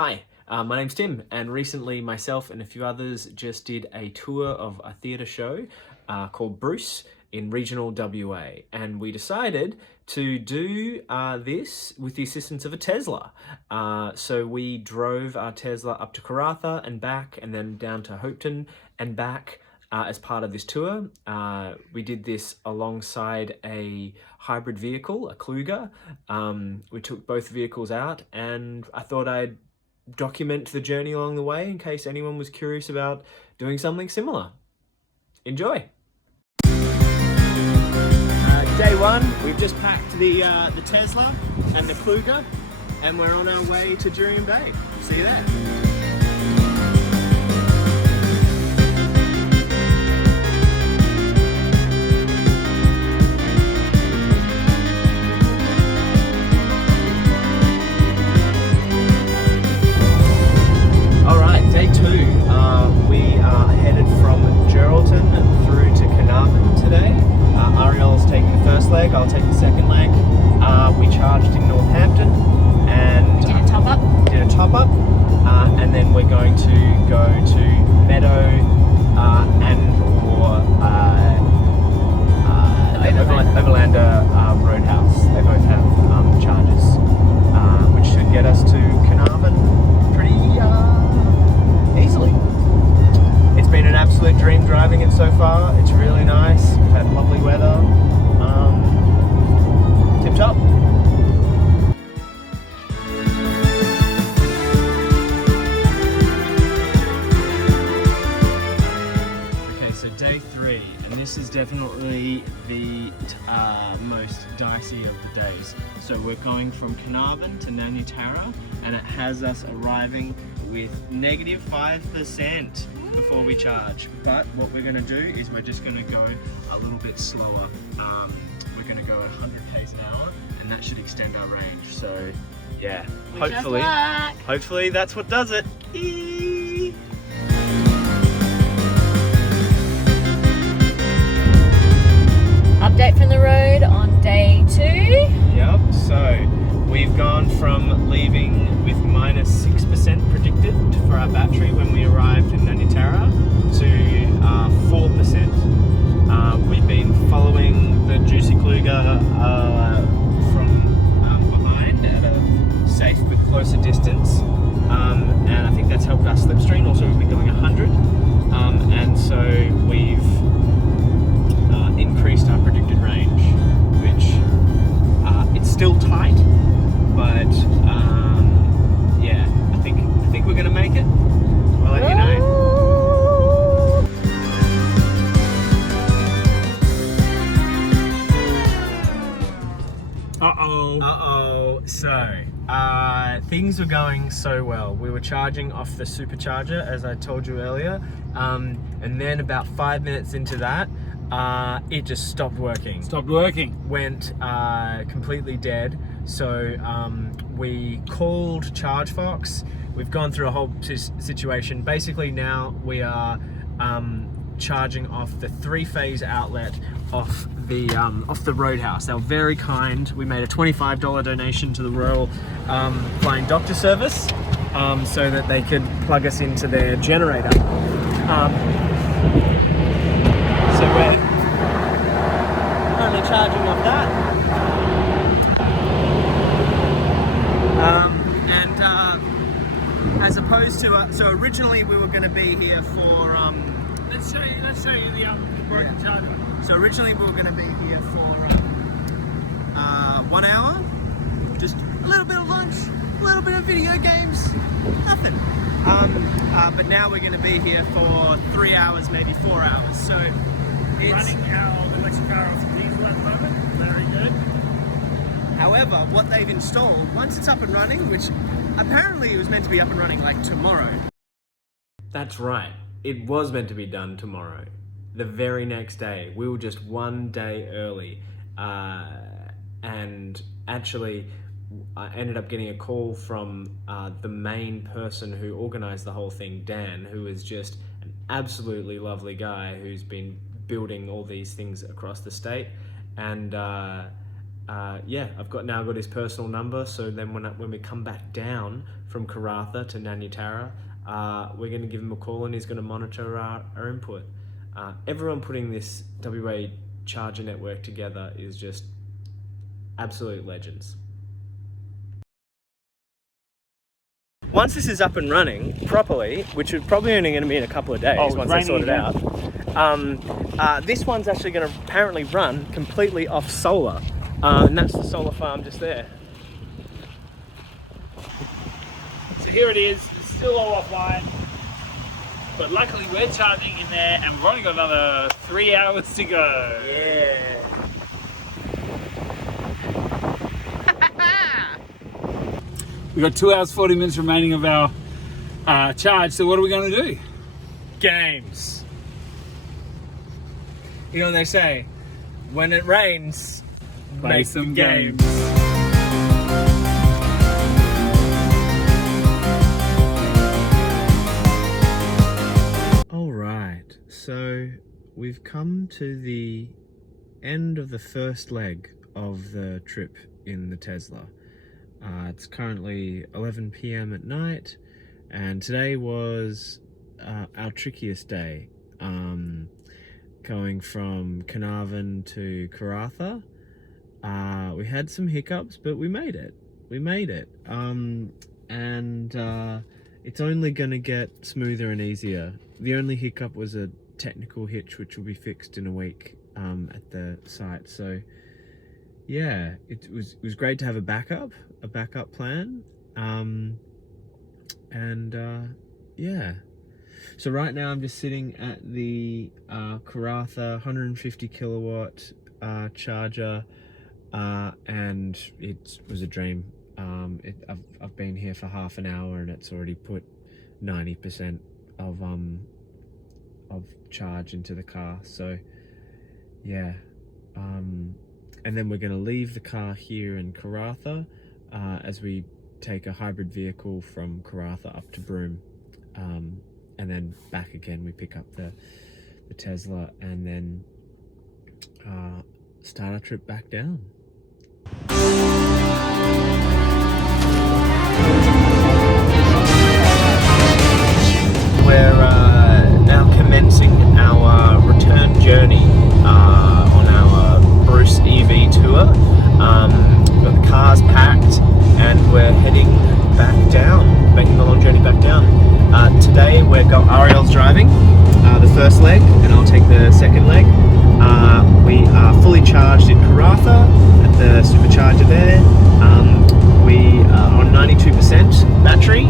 Hi, my name's Tim, and recently myself and a few others just did a tour of a theatre show called Bruce in regional WA, and we decided to do this with the assistance of a Tesla. So we drove our Tesla up to Karratha and back, and then down to Hopetoun and back as part of this tour. We did this alongside a hybrid vehicle, a Kluger. We took both vehicles out, and I thought I'd document the journey along the way in case anyone was curious about doing something similar. Enjoy! Day one, we've just packed the Tesla and the Kluger, and we're on our way to Jurien Bay. See you there. Day two, we are headed from Geraldton through to Carnarvon today. Ariel's taking the first leg, I'll take the second leg. We charged in Northampton and did a top up, and then we're going to go to Meadow and or Overlander Roadhouse. They both have charges, which should get us to Carnarvon pretty easily. It's been an absolute dream driving it so far. It's really nice. We've had lovely weather. Tip top. Okay, so day three, and this is definitely the most dicey of the days. So we're going from Carnarvon to Nanyatara, and it has us arriving with -5% before we charge. But what we're going to do is we're just going to go a little bit slower. We're going to go at 100 k's an hour, and that should extend our range. So yeah, hopefully that's what does it. Eee! Update from the road on day two. Yep, so we've gone from leaving with -6% predicted for our battery when we arrived in Nanyatara to 4%. We've been following the Juicy Kluger from behind at a safe but closer distance, and I think that's helped our slipstream. Also, we've been going 100, and so we've increased our predicted range, which it's still tight, but yeah, I think we're gonna make it. I'll let you know. So things were going so well. We were charging off the supercharger, as I told you earlier, and then about 5 minutes into that, it just stopped working. Went completely dead. So we called ChargeFox. We've gone through a whole situation. Basically now we are charging off the 3-phase outlet off the Roadhouse. They were very kind. We made a $25 donation to the Royal Flying Doctor Service so that they could plug us into their generator. So we're only charging off that. As opposed to, so originally we were going to be here for, let's show you the working charger. So originally we were going to be here for 1 hour, just a little bit of lunch, a little bit of video games, nothing. But now we're going to be here for 3 hours, maybe 4 hours. So it's running our electric car off diesel at the moment, very good. However, what they've installed, once it's up and running, which apparently it was meant to be up and running like tomorrow. That's right, it was meant to be done tomorrow. The very next day. We were just 1 day early. And actually, I ended up getting a call from the main person who organized the whole thing, Dan, who is just an absolutely lovely guy who's been building all these things across the state. And yeah, I've now got his personal number. So then when we come back down from Karratha to Nanyatara, we're going to give him a call and he's going to monitor our input. Everyone putting this WA charger network together is just absolute legends. Once this is up and running properly, which is probably only going to be in a couple of days once I sort it out, this one's actually going to apparently run completely off solar, and that's the solar farm just there. So here it is, it's still all offline, but luckily we're charging in there and we've only got another 3 hours to go. Yeah. We've got 2 hours 40 minutes remaining of our charge, so what are we going to do? Games. You know what they say, when it rains, Play make some games. All right, so we've come to the end of the first leg of the trip in the Tesla. It's currently 11 p.m. at night, and today was our trickiest day, going from Carnarvon to Karratha. We had some hiccups, but we made it. And it's only going to get smoother and easier. The only hiccup was a technical hitch, which will be fixed in a week at the site. So yeah, it was great to have a backup plan, yeah. So right now I'm just sitting at the Karratha 150 kilowatt charger, and it was a dream. I've been here for half an hour and it's already put 90% of charge into the car. So yeah. And then we're going to leave the car here in Karratha as we take a hybrid vehicle from Karratha up to Broome, and then back again. We pick up the Tesla and then start our trip back down. We're now commencing our return journey on our Bruce EV tour. We've got the cars packed and we're heading back down, making the long journey back down. Today Ariel's driving the first leg and I'll take the second leg. We are fully charged in Karratha at the supercharger there. We are on 92% battery,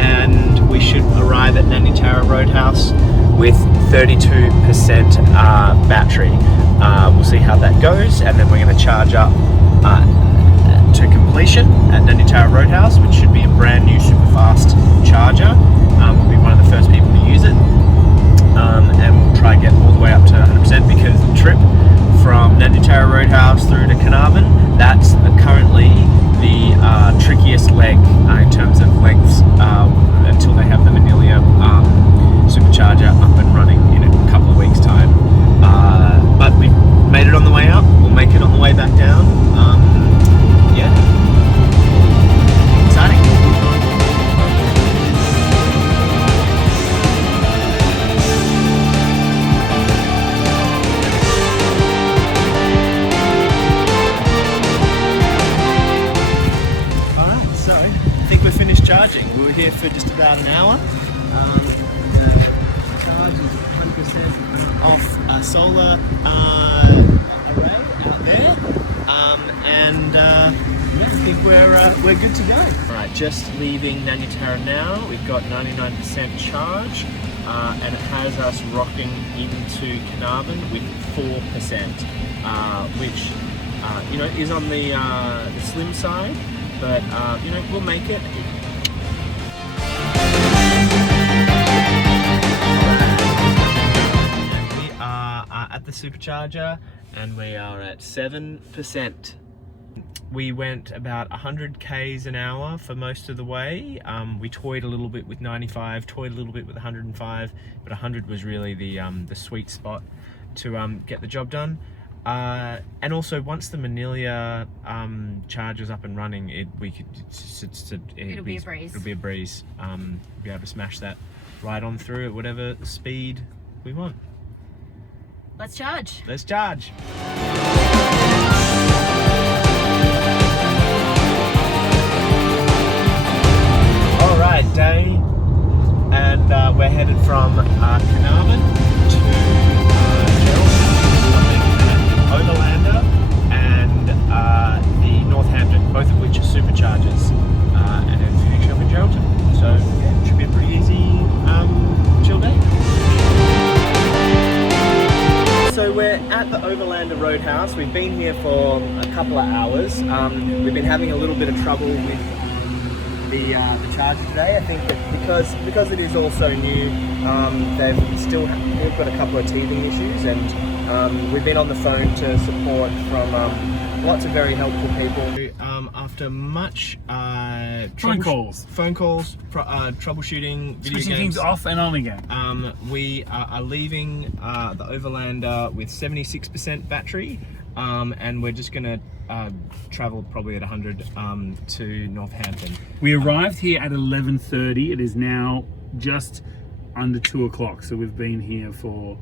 and we should arrive at Nanyatara Roadhouse with 32% battery. We'll see how that goes, and then we're going to charge up to completion at Nanyatara Roadhouse, which should be a brand new super fast charger. We'll be one of the first people to use it, and we'll try and get all the way up to 100% because the trip from Nanyatara Roadhouse through to Carnarvon, that's currently the trickiest leg in terms of lengths until they have the Manilia supercharger up and running in a couple of weeks' time. But we've made it on the way up, we'll make it on the way back down. Yeah. Exciting. Alright, so I think we're finished charging. We were here for just about an hour. The charge is 100% off solar array out there, and yeah, I think we're good to go. All right, just leaving Nanyatara now. We've got 99% charge, and it has us rocking into Carnarvon with 4%, which you know is on the slim side, but you know we'll make it. At the supercharger and we are at 7%. We went about 100 k's an hour for most of the way. We toyed a little bit with 95, toyed a little bit with 105, but 100 was really the sweet spot to get the job done. And also, once the Manilia charger's up and running, it'll be a breeze. It'll be a breeze. We'll be able to smash that right on through at whatever speed we want. Let's charge. Let's charge. All right, day, and we're headed from Karratha to Overlander and the Northampton, both of which are superchargers, and then finish up in Geraldton. So yeah, it should be a pretty easy, chill day. So we're at the Overlander Roadhouse. We've been here for a couple of hours. We've been having a little bit of trouble with the charger today. I think that because it is also new, they've got a couple of teething issues, and we've been on the phone to support from lots of very helpful people. After much phone calls, troubleshooting, video switching games, things off and on again. We are leaving the Overlander with 76% battery, and we're just gonna travel probably at 100 to Northampton. We arrived here at 11:30. It is now just under 2 o'clock, so we've been here for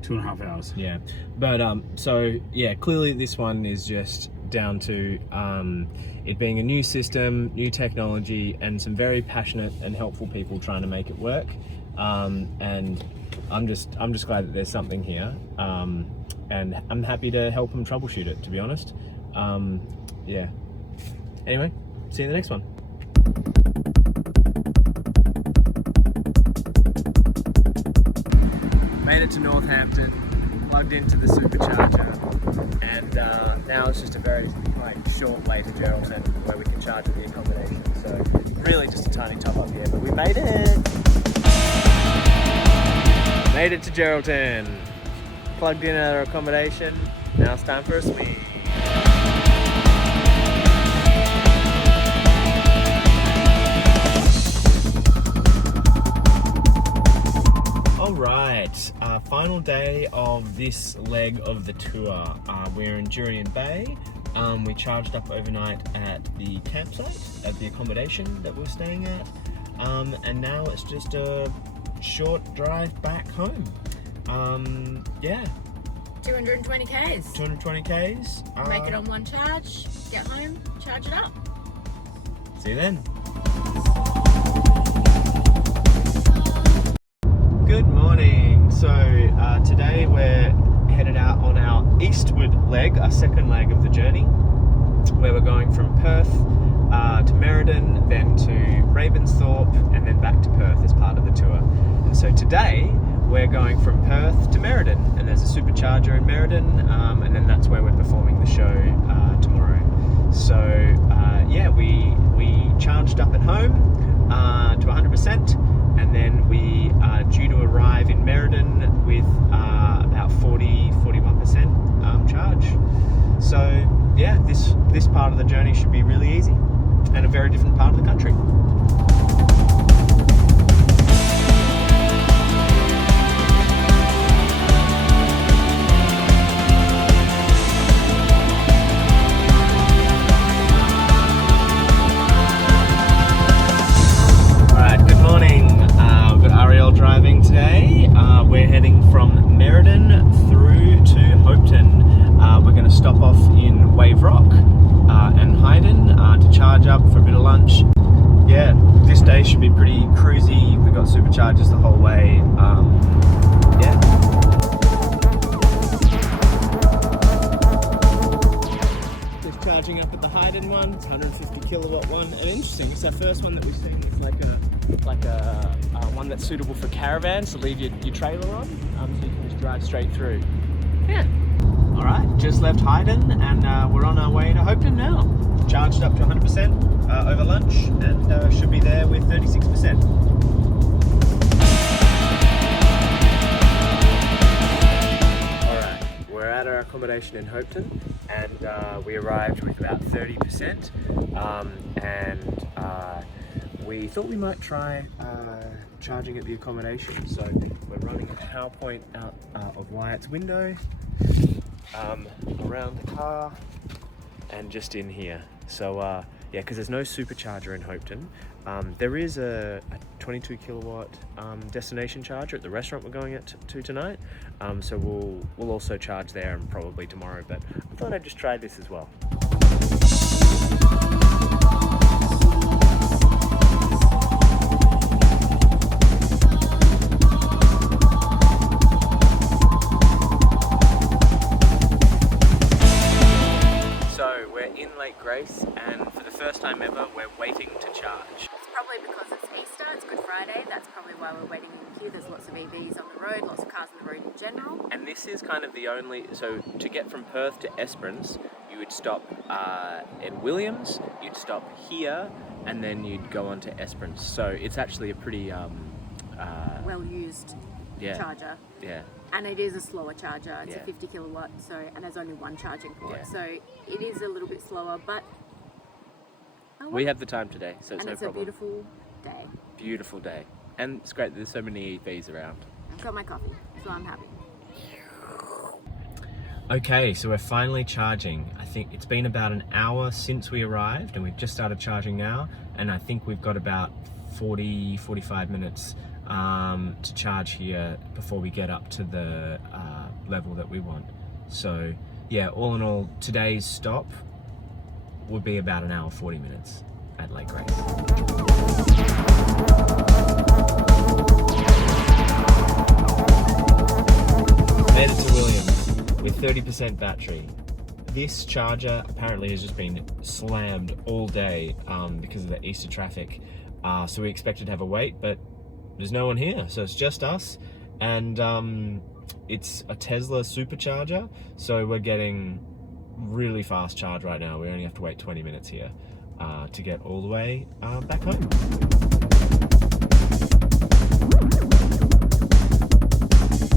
2.5 hours. Yeah, but so yeah, clearly this one is just down to it being a new system, new technology, and some very passionate and helpful people trying to make it work. And I'm just glad that there's something here, and I'm happy to help them troubleshoot it, to be honest. Yeah. Anyway, see you in the next one. Made it to Northampton, plugged into the supercharger, and now it's just a very short way to Geraldton where we can charge at the accommodation. So really just a tiny top up here, but we made it! Made it to Geraldton. Plugged in at our accommodation. Now it's time for a swing. Alright, final day of this leg of the tour. We're in Jurien Bay. We charged up overnight at the campsite, at the accommodation that we're staying at. And now it's just a short drive back home. Yeah. 220 Ks. 220 Ks. Make it on one charge, get home, charge it up. See you then. Good morning. So today we're headed out on our eastward leg, our second leg of the journey, where we're going from Perth to Merredin, then to Ravensthorpe, and then back to Perth as part of the tour. And so today we're going from Perth to Merredin, and there's a supercharger in Merredin, and then that's where we're performing the show tomorrow. So yeah, we charged up at home to 100%, and then we are due to arrive in Merredin with about 40-41% charge. So yeah, this part of the journey should be really easy, and a very different part of the country. Driving today. We're heading from Merredin through to Hopetoun. We're going to stop off in Wave Rock and Hybrid to charge up for a bit of lunch. Yeah, this day should be pretty cruisy. We've got superchargers the whole way. Yeah. Just charging up at the Hybrid one. It's 150 kilowatt one. And interesting, it's our first one that we've seen. It's like a one that's suitable for caravans to leave your trailer on, so you can just drive straight through. Yeah. All right, just left Hybrid, and we're on our way to Hopetoun now. Charged up to 100% over lunch, and should be there with 36%. All right, we're at our accommodation in Hopetoun, and we arrived with about 30%, and we thought we might try charging at the accommodation. So we're running a PowerPoint out of Wyatt's window. around the car and just in here. So yeah, because there's no supercharger in Hopetoun. There is a 22 kilowatt destination charger at the restaurant we're going to tonight. So we'll also charge there and probably tomorrow, but I thought I'd just try this as well. So we're in Lake Grace, and for the first time ever, we're waiting to charge. It's probably because it's Easter, it's Good Friday. That's probably why we're waiting in queue. There's lots of EVs on the road, lots of cars on the road in general. And this is kind of the only, so to get from Perth to Esperance, you would stop in Williams, you'd stop here, and then you'd go on to Esperance. So it's actually a pretty Well used charger. Yeah. And it is a slower charger. It's Yeah. a 50 kilowatt, so, and there's only one charging port. Yeah. So it is a little bit slower, but oh, We have the time today, so it's and no it's problem. a beautiful day. Beautiful day. And it's great that there's so many EVs around. I've got my coffee, so I'm happy. Okay, so we're finally charging. I think it's been about an hour since we arrived, and we've just started charging now, and I think we've got about 45 minutes to charge here before we get up to the level that we want. So yeah, all in all, today's stop would be about an hour 40 minutes at Lake Grace. Made it to Williams with 30% battery. This charger apparently has just been slammed all day because of the Easter traffic. So we expected to have a wait, but there's no one here. So it's just us, and it's a Tesla supercharger. So we're getting really fast charge right now. We only have to wait 20 minutes here to get all the way back home.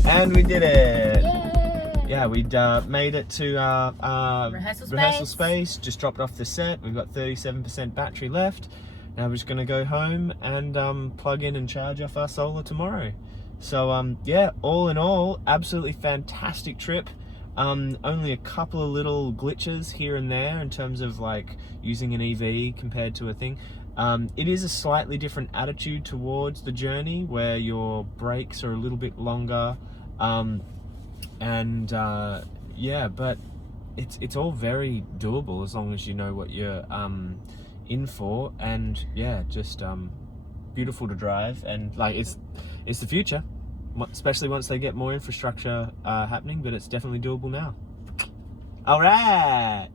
And we did it! Yay! Yeah, we'd made it to Rehearsal space, just dropped off the set. We've got 37% battery left. Now we're just gonna go home and plug in and charge off our solar tomorrow. So yeah, all in all, absolutely fantastic trip. Only a couple of little glitches here and there in terms of like using an EV compared to a thing. It is a slightly different attitude towards the journey where your breaks are a little bit longer. Yeah, but it's all very doable as long as you know what you're in for, and yeah, just beautiful to drive, and like it's the future, especially once they get more infrastructure happening, but it's definitely doable now. All right.